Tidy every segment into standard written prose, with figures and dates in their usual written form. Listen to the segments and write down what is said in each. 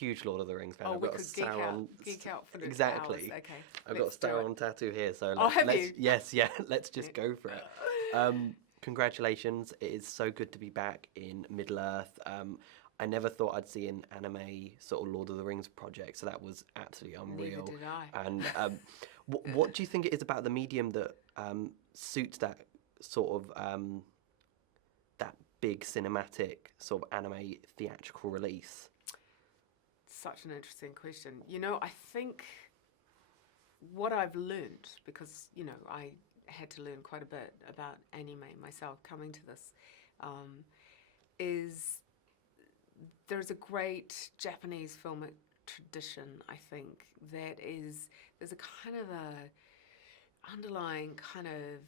huge Lord of the Rings fan. Oh, I've we got a could geek out for exactly. hours. Okay, I've got a Sauron tattoo here, so have you? Yes, let's just go for it. Congratulations! It is so good to be back in Middle Earth. I never thought I'd see an anime sort of Lord of the Rings project, so that was absolutely unreal. Neither did I. And what do you think it is about the medium that suits that sort of that big cinematic sort of anime theatrical release? Such an interesting question. I think what I've learned, because, I had to learn quite a bit about anime myself coming to this, is there's a great Japanese filmic tradition, I think, there's a kind of a underlying kind of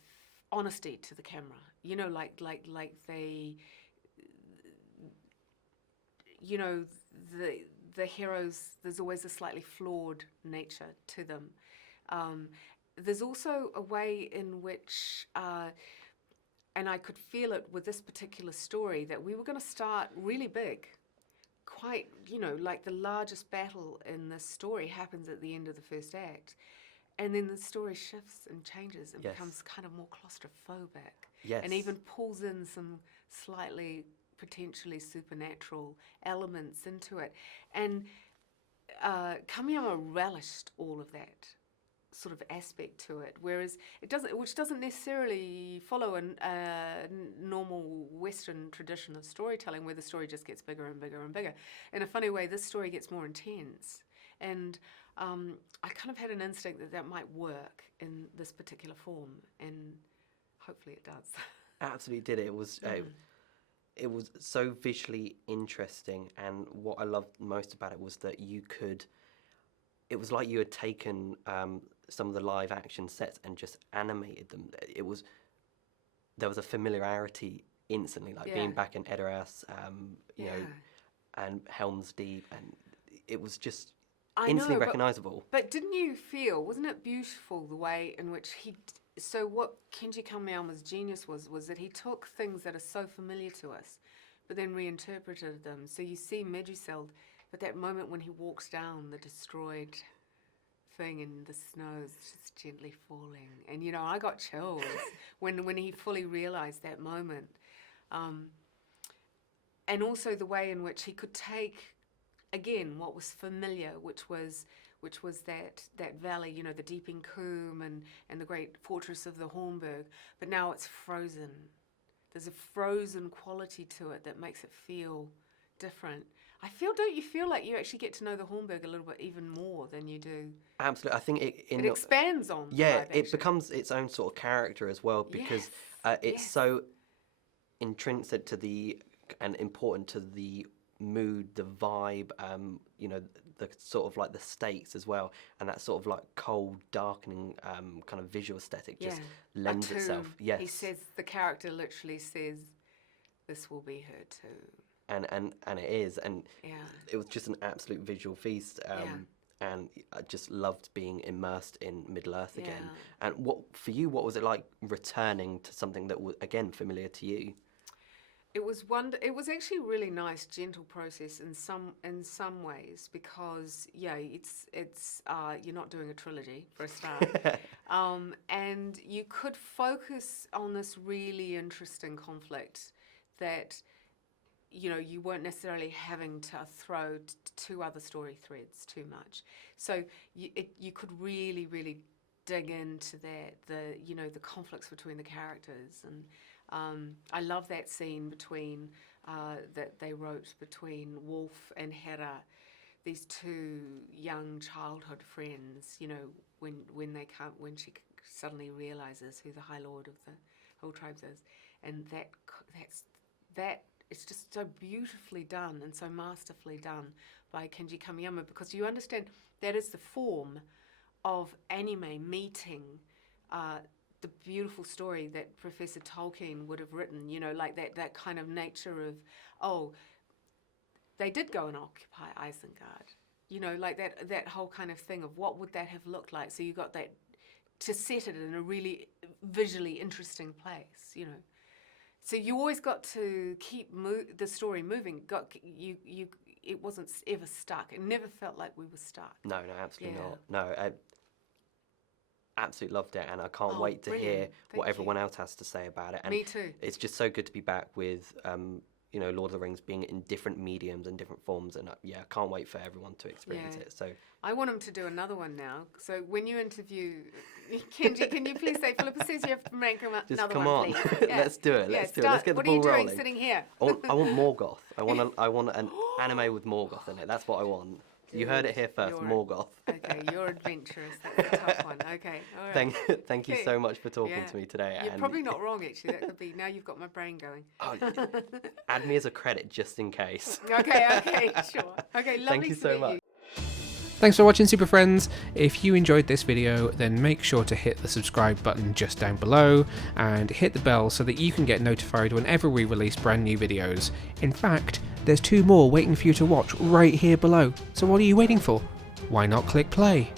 honesty to the camera. Like they, the heroes, there's always a slightly flawed nature to them. There's also a way in which, and I could feel it with this particular story, that we were going to start really big. Quite, like the largest battle in this story happens at the end of the first act. And then the story shifts and changes and becomes kind of more claustrophobic. Yes. And even pulls in some slightly potentially supernatural elements into it. And Kamiyama relished all of that sort of aspect to it, whereas which doesn't necessarily follow a normal Western tradition of storytelling, where the story just gets bigger and bigger and bigger. In a funny way, this story gets more intense, and I kind of had an instinct that might work in this particular form, and hopefully it does. Absolutely did. It was so visually interesting, and what I loved most about it was that it was like you had taken some of the live action sets and just animated them. There was a familiarity instantly, like being back in Edoras, you know, and Helm's Deep, and it was just instantly recognisable. But didn't you feel, wasn't it beautiful the way in which so what Kenji Kamiyama's genius was that he took things that are so familiar to us, but then reinterpreted them. So you see Meduseld, but that moment when he walks down the destroyed thing and the snow is just gently falling, and I got chills when he fully realized that moment, and also the way in which he could take again what was familiar, which was that valley, the Deeping Coombe and the great fortress of the Hornburg, but now it's frozen. There's a frozen quality to it that makes it feel different. Don't you feel like you actually get to know the Hornburg a little bit even more than you do? Absolutely. I think it expands on. Yeah, it becomes its own sort of character as well, because it's so intrinsic to and important to the mood, the vibe, the sort of like the stakes as well, and that sort of like cold, darkening kind of visual aesthetic just lends itself. Yes. He says, the character literally says, "This will be her too." And it is, and it was just an absolute visual feast, and I just loved being immersed in Middle Earth again. And what was it like returning to something that was again familiar to you? It was actually a really nice, gentle process in some ways, because it's you're not doing a trilogy for a start, and you could focus on this really interesting conflict that you weren't necessarily having to throw two other story threads too much. So you could really, really dig into that, the conflicts between the characters. And I love that scene that they wrote between Wulf and Héra, these two young childhood friends, when she suddenly realizes who the High Lord of the Hill Tribes is. And that it's just so beautifully done and so masterfully done by Kenji Kamiyama, because you understand that is the form of anime meeting the beautiful story that Professor Tolkien would have written, like that kind of nature of, they did go and occupy Isengard, like that whole kind of thing of what would that have looked like. So you got that to set it in a really visually interesting place, So you always got to keep the story moving. it wasn't ever stuck. It never felt like we were stuck. No, absolutely Yeah. not. No, I absolutely loved it, and I can't Oh, wait to hear brilliant. what Thank everyone you. else has to say about it. And Me too. it's just so good to be back with, Lord of the Rings being in different mediums and different forms, and I can't wait for everyone to experience Yeah. it. So I want him to do another one now. So when you interview Kenji, can you please say, Philippa says you have to make just another come one, on, please. Yeah. let's do it. Yeah, Let's do it. start- Let's get the what ball are you doing rolling. sitting here? I want Morgoth. I want an anime with Morgoth in it. That's what I want. You heard it here first, You're- Morgoth. Okay, you're adventurous. That's a tough one. Okay, all right. Thank you Okay. so much for talking Yeah. to me today. You're and probably not wrong, actually. That could be, now you've got my brain going. Oh, add me as a credit just in case. Okay, sure. Okay, lovely Thank you to so meet much. you. Thanks for watching, Super Friends. If you enjoyed this video, then make sure to hit the subscribe button just down below and hit the bell so that you can get notified whenever we release brand new videos. In fact, there's 2 more waiting for you to watch right here below. So what are you waiting for? Why not click play?